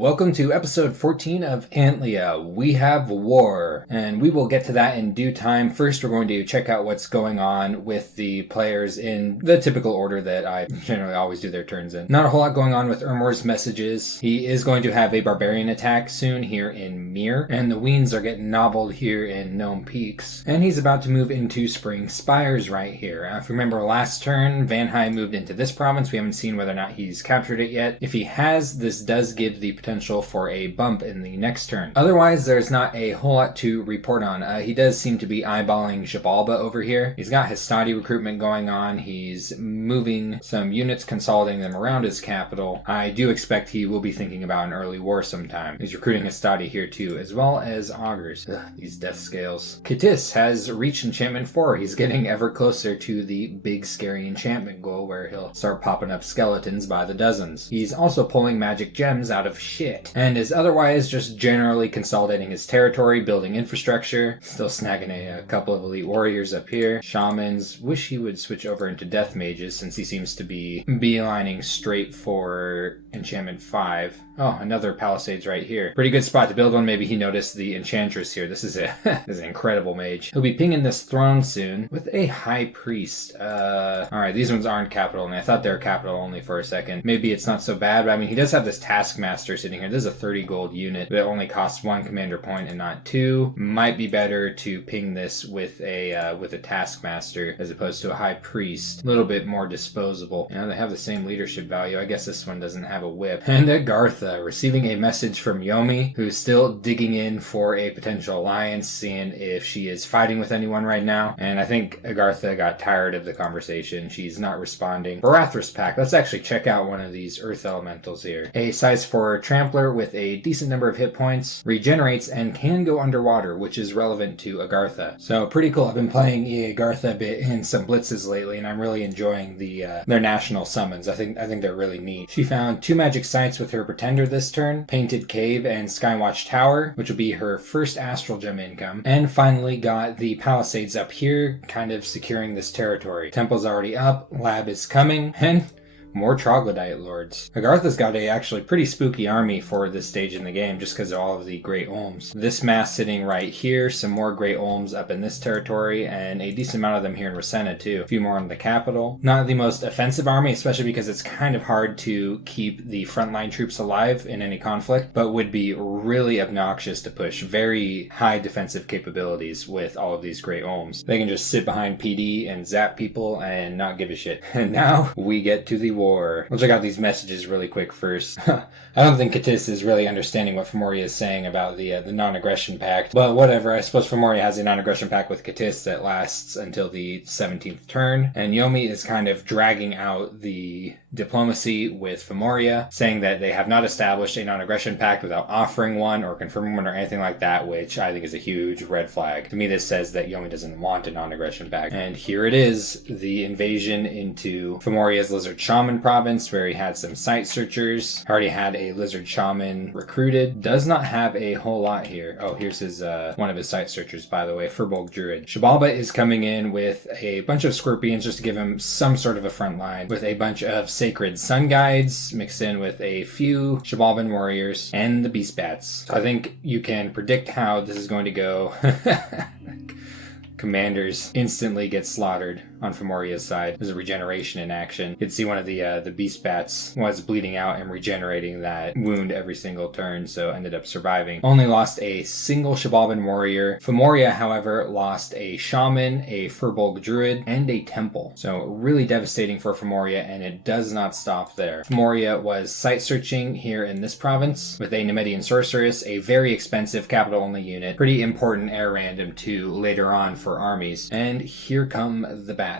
welcome to episode 14 of Antlia. We have war, and we will get to that in due time. First, we're going to check out what's going on with the players in the typical order that I generally always do their turns in. Not a whole lot going on with Ermor's messages. He is going to have a barbarian attack soon here in Mir, and the Weens are getting nobbled here in Gnome Peaks. And he's about to move into Spring Spires right here. If you remember last turn, Vanheim moved into this province. We haven't seen whether or not he's captured it yet. If he has, this does give the potential for a bump in the next turn. Otherwise, there's not a whole lot to report on. He does seem to be eyeballing Shibabla over here. He's got his study recruitment going on. He's moving some units, consolidating them around his capital. I do expect he will be thinking about an early war sometime. He's recruiting his study here too, as well as augurs. These death scales. Kitis has reached enchantment 4. He's getting ever closer to the big scary enchantment goal where he'll start popping up skeletons by the dozens. He's also pulling magic gems out of shit, and is otherwise just generally consolidating his territory, building infrastructure, still snagging a couple of elite warriors up here. Shamans, wish he would switch over into death mages since he seems to be beelining straight for enchantment 5. Oh, another palisades right here. Pretty good spot to build one. Maybe he noticed the enchantress here. This is this is an incredible mage. He'll be pinging this throne soon with a high priest. Alright, these ones aren't capital, and I thought they were capital only for a second. Maybe it's not so bad, but I mean, he does have this taskmaster sitting here. This is a 30 gold unit that only costs 1 commander point and not 2. Might be better to ping this with a taskmaster as opposed to a high priest. A little bit more disposable. You know, they have the same leadership value. I guess this one doesn't have a whip. And Agartha receiving a message from Yomi, who's still digging in for a potential alliance, seeing if she is fighting with anyone right now. And I think Agartha got tired of the conversation. She's not responding. Barathras Pack. Let's actually check out one of these earth elementals here. A size 4 trampler with a decent number of hit points, regenerates and can go underwater, which is relevant to Agartha. So pretty cool. I've been playing Agartha a bit in some blitzes lately, and I'm really enjoying their national summons. I think they're really neat. She found 2 magic sites with her pretender this turn, Painted Cave and Skywatch Tower, which will be her first astral gem income, and finally got the palisades up here, kind of securing this territory. Temple's already up, lab is coming, and more troglodyte lords. Agartha's got a actually pretty spooky army for this stage in the game just because of all of the Great Olms. This mass sitting right here, some more Great Olms up in this territory, and a decent amount of them here in Rasenna too. A few more in the capital. Not the most offensive army, especially because it's kind of hard to keep the frontline troops alive in any conflict, but would be really obnoxious to push very high defensive capabilities with all of these Great Olms. They can just sit behind PD and zap people and not give a shit. And now we get to the war. We'll check out these messages really quick first. I don't think Kitis is really understanding what Phomoria is saying about the non-aggression pact, but whatever. I suppose Phomoria has a non-aggression pact with Kitis that lasts until the 17th turn, and Yomi is kind of dragging out the diplomacy with Phomoria, saying that they have not established a non-aggression pact without offering one or confirming one or anything like that, which I think is a huge red flag. To me, this says that Yomi doesn't want a non-aggression pact. And here it is, the invasion into Phomoria's Lizard Shaman province, where he had some site searchers. Already had a Lizard Shaman recruited. Does not have a whole lot here. Oh, here's his one of his site searchers, by the way, Furbolg Druid. Shibabla is coming in with a bunch of Scorpions just to give him some sort of a front line, with a bunch of Sacred Sun Guides mixed in with a few Shibalban warriors and the Beast Bats. So I think you can predict how this is going to go. Commanders instantly get slaughtered on Phomoria's side. There's a regeneration in action. You could see one of the beast bats was bleeding out and regenerating that wound every single turn, so ended up surviving. Only lost a single Shibalban warrior. Phomoria, however, lost a shaman, a Furbolg druid, and a temple. So really devastating for Phomoria, and it does not stop there. Phomoria was site searching here in this province with a Nemedian sorceress, a very expensive capital-only unit. Pretty important air random too later on for armies. And here come the bats.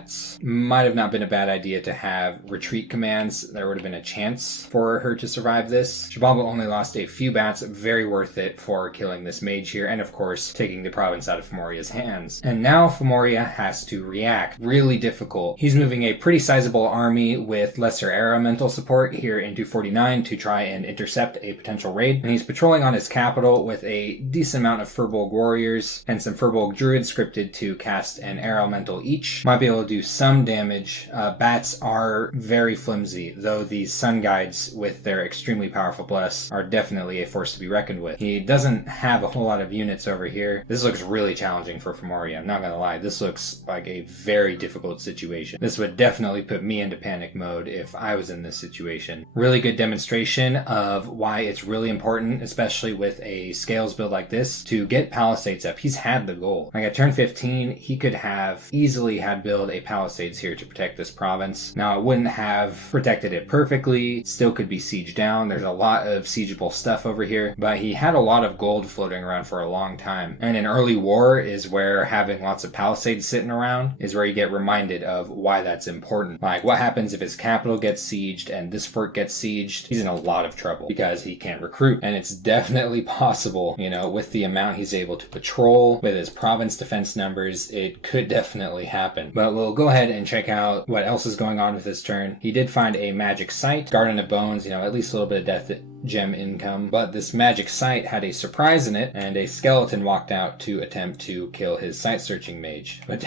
Might have not been a bad idea to have retreat commands. There would have been a chance for her to survive this. Shibabla only lost a few bats, very worth it for killing this mage here, and of course taking the province out of Phomoria's hands. And now Phomoria has to react. Really difficult. He's moving a pretty sizable army with lesser air elemental support here into 49 to try and intercept a potential raid, and he's patrolling on his capital with a decent amount of Furbolg warriors and some Furbolg druids scripted to cast an air elemental each. Might be able to do some damage. Bats are very flimsy, though these sun guides with their extremely powerful bless are definitely a force to be reckoned with. He doesn't have a whole lot of units over here. This looks really challenging for Phomoria, I'm not gonna lie. This looks like a very difficult situation. This would definitely put me into panic mode if I was in this situation. Really good demonstration of why it's really important, especially with a scales build like this, to get palisades up. He's had the goal. Like at turn 15, he could have easily had build a palisades here to protect this province. Now it wouldn't have protected it perfectly, still could be sieged down. There's a lot of siegeable stuff over here, but he had a lot of gold floating around for a long time. And in early war is where having lots of palisades sitting around is where you get reminded of why that's important. Like what happens if his capital gets sieged and this fort gets sieged? He's in a lot of trouble because he can't recruit. And it's definitely possible, you know, with the amount he's able to patrol, with his province defense numbers, it could definitely happen. But we'll go ahead and check out what else is going on with this turn. He did find a magic site, Garden of Bones, you know, at least a little bit of death gem income, but this magic site had a surprise in it, and a skeleton walked out to attempt to kill his site searching mage. But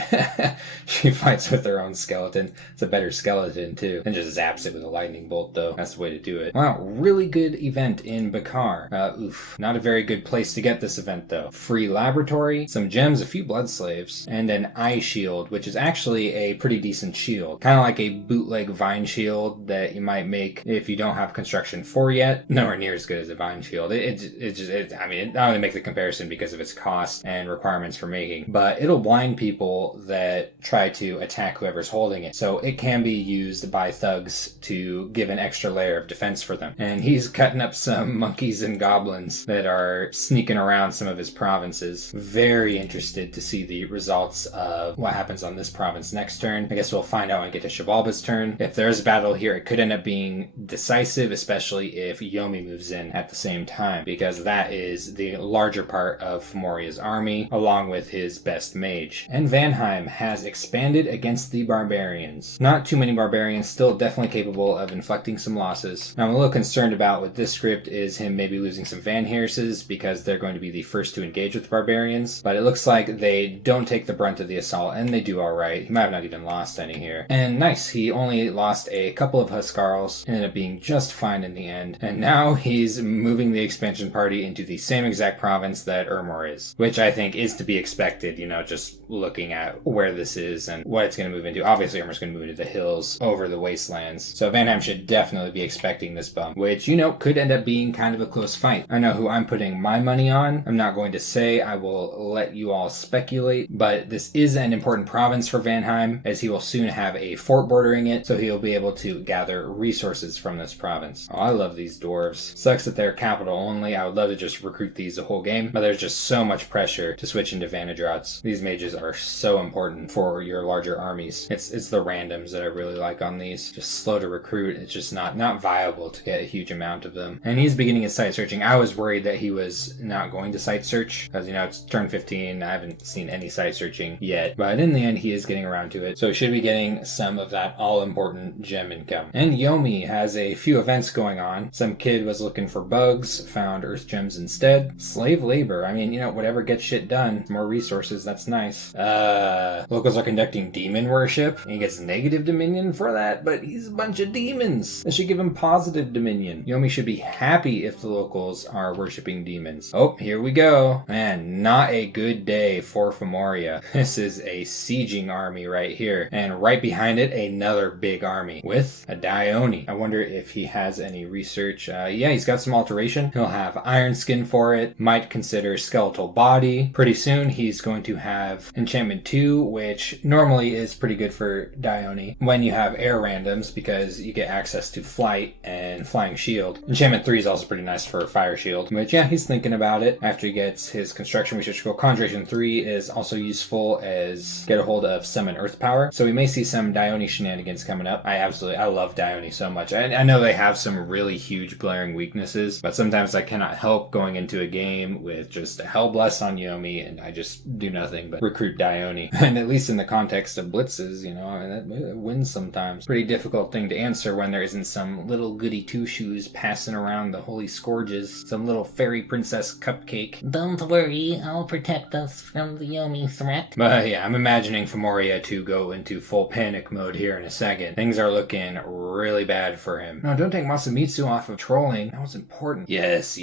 she fights with her own skeleton. It's a better skeleton too, and just zaps it with a lightning bolt though. That's the way to do it. Wow, really good event in Bakar. Oof, not a very good place to get this event though. Free laboratory, some gems, a few blood slaves, and an eye shield, which is actually a pretty decent shield. Kind of like a bootleg vine shield that you might make if you don't have construction 4 yet. Nowhere near as good as a vine shield. I mean, it not only makes the comparison because of its cost and requirements for making, but it'll blind people that try to attack whoever's holding it. So it can be used by thugs to give an extra layer of defense for them. And he's cutting up some monkeys and goblins that are sneaking around some of his provinces. Very interested to see the results of what happens on this province next turn. I guess we'll find out when we get to Shibabla's turn. If there's a battle here, it could end up being decisive, especially if Yomi moves in at the same time, because that is the larger part of Phomoria's army, along with his best mage. And Vanheim has expanded against the barbarians. Not too many barbarians, still definitely capable of inflicting some losses. Now I'm a little concerned about with this script is him maybe losing some Van Heerses, because they're going to be the first to engage with barbarians, but it looks like they don't take the brunt of the assault, and they do alright. He might have not even lost any here. And nice, he only lost a couple of Huskarls, ended up being just fine in the end, and now he's moving the expansion party into the same exact province that Ermor is, which I think is to be expected, you know, just looking at where this is and what it's going to move into. Obviously, Ermor's going to move into the hills over the wastelands, so Vanheim should definitely be expecting this bump, which, you know, could end up being kind of a close fight. I know who I'm putting my money on. I'm not going to say, I will let you all speculate, but this is an important province for Vanheim, as he will soon have a fort bordering it, so he'll be able to gather resources from this province. Oh, I love these dwarves. Sucks that they're capital only. I would love to just recruit these the whole game, but there's just so much pressure to switch into Vanadrots. These mages are so important for your larger armies. It's the randoms that I really like on these. Just slow to recruit. It's just not viable to get a huge amount of them. And he's beginning his site searching. I was worried that he was not going to site search, because, you know, it's turn 15. I haven't seen any site searching yet, but in the end he is getting around to it. So should be getting some of that all-important gem income. And Yomi has a few events going on. Some kid was looking for bugs, found earth gems instead. Slave labor. I mean, you know, whatever gets shit done. More resources, that's nice. Locals are conducting demon worship. He gets negative dominion for that, but he's a bunch of demons. They should give him positive dominion. Yomi should be happy if the locals are worshipping demons. Oh, here we go. Man, not a good day for Phomoria. This is a sieging army right here. And right behind it, another big army with a Dione. I wonder if he has any research. Yeah, he's got some alteration. He'll have iron skin for it. Might consider skeletal body. Pretty soon he's going to have enchantment 2, which normally is pretty good for Dione when you have air randoms, because you get access to flight and flying shield. Enchantment 3 is also pretty nice for fire shield, which, yeah, he's thinking about it after he gets his construction research scroll. Conjuration 3 is also useful as get a hold of summon earth power, so we may see some Dione shenanigans coming up. I love Dione so much. I know they have some really huge blood glaring weaknesses, but sometimes I cannot help going into a game with just a hell bless on Yomi, and I just do nothing but recruit Dione. And at least in the context of blitzes, that wins sometimes. Pretty difficult thing to answer when there isn't some little goody two-shoes passing around the holy scourges, some little fairy princess cupcake. Don't worry, I'll protect us from the Yomi threat. But yeah, I'm imagining Phomoria to go into full panic mode here in a second. Things are looking really bad for him. No, don't take Masamitsu off of trolling. That was important. Yes.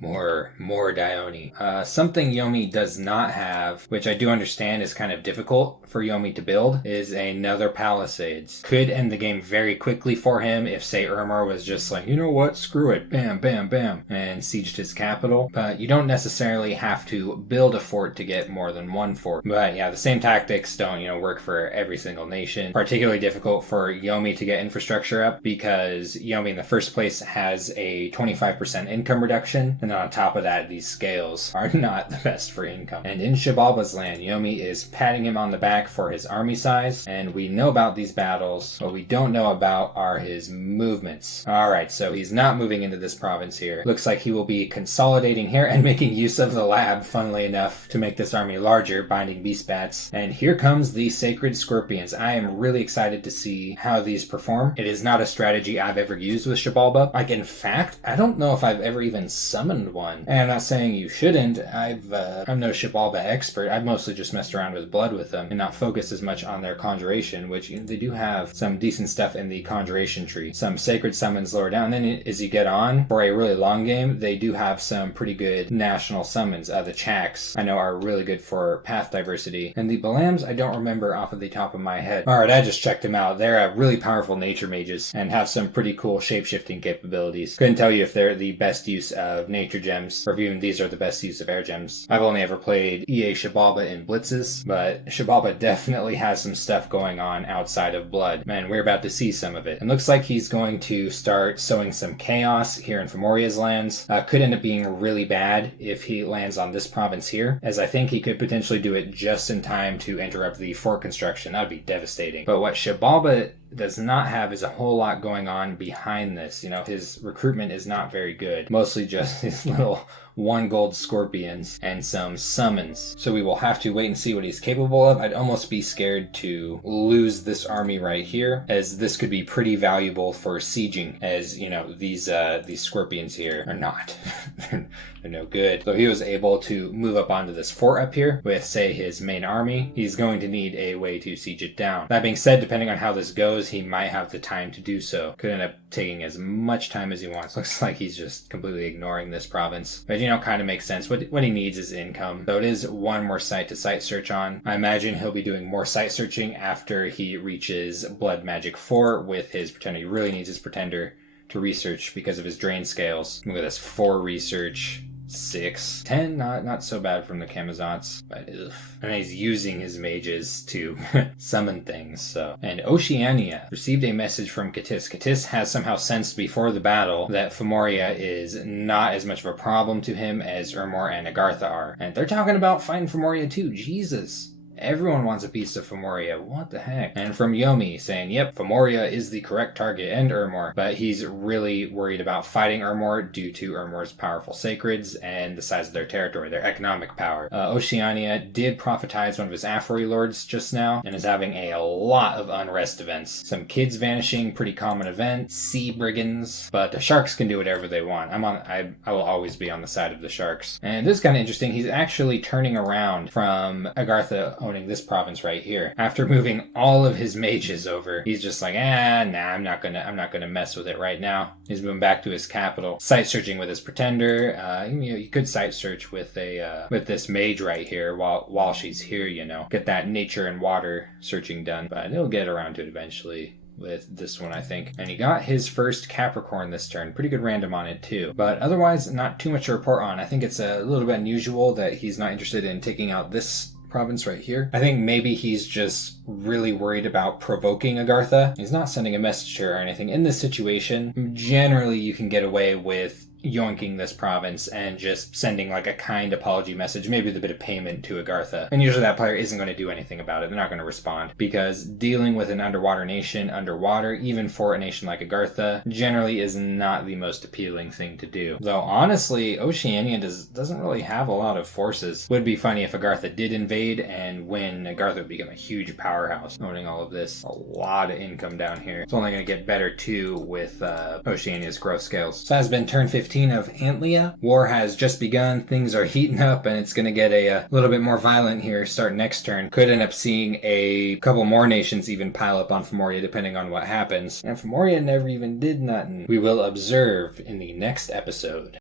More Dione. Something Yomi does not have, which I do understand is kind of difficult for Yomi to build, is another Palisades. Could end the game very quickly for him if, say, Urmor was just like, you know what, screw it, bam, bam, bam, and sieged his capital. But you don't necessarily have to build a fort to get more than one fort. But yeah, the same tactics don't, work for every single nation. Particularly difficult for Yomi to get infrastructure up because Yomi in the first place has a 25% income reduction, and then on top of that, these scales are not the best for income. And in Shibabla's land, Yomi is patting him on the back for his army size, and we know about these battles. What we don't know about are his movements. Alright, so he's not moving into this province here. Looks like he will be consolidating here and making use of the lab, funnily enough, to make this army larger, binding beast bats. And here comes the Sacred Scorpions. I am really excited to see how these perform. It is not a strategy I've ever used with Shibabla. In fact, I don't know if I've ever even summoned one. And I'm not saying you shouldn't. I'm no Shibabla expert. I've mostly just messed around with blood with them and not focused as much on their conjuration, which they do have some decent stuff in the conjuration tree. Some sacred summons lower down. And then as you get on, for a really long game, they do have some pretty good national summons. The Chaks, I know, are really good for path diversity. And the Balams, I don't remember off of the top of my head. Alright, I just checked them out. They're really powerful nature mages and have some pretty cool shape-shifting capabilities. Couldn't tell you if they're the best use of nature gems, or if even these are the best use of air gems. I've only ever played EA Shibabla in blitzes, but Shibabla definitely has some stuff going on outside of blood. Man, we're about to see some of it. It looks like he's going to start sowing some chaos here in Phomoria's lands. Could end up being really bad if he lands on this province here, as I think he could potentially do it just in time to interrupt the fort construction. That would be devastating. But what Shibabla does not have is a whole lot going on behind this. His recruitment is not very good. Mostly just his little 1 gold scorpions and some summons. So we will have to wait and see what he's capable of. I'd almost be scared to lose this army right here, as this could be pretty valuable for sieging, as these scorpions here are not. They're no good. So he was able to move up onto this fort up here with, say, his main army. He's going to need a way to siege it down. That being said, depending on how this goes, he might have the time to do so. Could end up taking as much time as he wants. Looks like he's just completely ignoring this province. But kind of makes sense. What he needs is income. So it is one more site to site search on. I imagine he'll be doing more site searching after he reaches Blood Magic 4 with his Pretender. He really needs his Pretender to research because of his drain scales. Look at this, 4 research, 6, 10, not so bad from the Camazotz, but ugh. And he's using his mages to summon things, so. And Oceania received a message from Katis. Katis has somehow sensed before the battle that Phomoria is not as much of a problem to him as Urmor and Agartha are. And they're talking about fighting Phomoria too, Jesus. Everyone wants a piece of Phomoria. What the heck? And from Yomi saying, yep, Phomoria is the correct target, and Urmor. But he's really worried about fighting Urmor due to Urmor's powerful sacreds and the size of their territory, their economic power. Oceania did prophetize one of his Aphori lords just now and is having a lot of unrest events. Some kids vanishing, pretty common event. Sea brigands. But the sharks can do whatever they want. I will always be on the side of the sharks. And this is kind of interesting. He's actually turning around from Agartha owning this province right here. After moving all of his mages over, he's just like, I'm not gonna mess with it right now. He's moving back to his capital. Site searching with his Pretender. You could site search with this mage right here while she's here. Get that nature and water searching done, but he'll get around to it eventually with this one, I think. And he got his first Capricorn this turn. Pretty good random on it too. But otherwise, not too much to report on. I think it's a little bit unusual that he's not interested in taking out this province right here. I think maybe he's just really worried about provoking Agartha. He's not sending a message to her or anything. In this situation, generally you can get away with yoinking this province and just sending like a kind apology message, maybe with a bit of payment to Agartha. And usually that player isn't going to do anything about it. They're not going to respond, because dealing with an underwater nation underwater, even for a nation like Agartha, generally is not the most appealing thing to do. Though honestly, Oceania doesn't really have a lot of forces. Would be funny if Agartha did invade and win. Agartha would become a huge powerhouse owning all of this. A lot of income down here. It's only going to get better too with Oceania's growth scales. So that has been turn 15 of Antlia. War has just begun. Things are heating up, and it's going to get a little bit more violent here starting next turn. Could end up seeing a couple more nations even pile up on Phomoria depending on what happens. And Phomoria never even did nothing. We will observe in the next episode.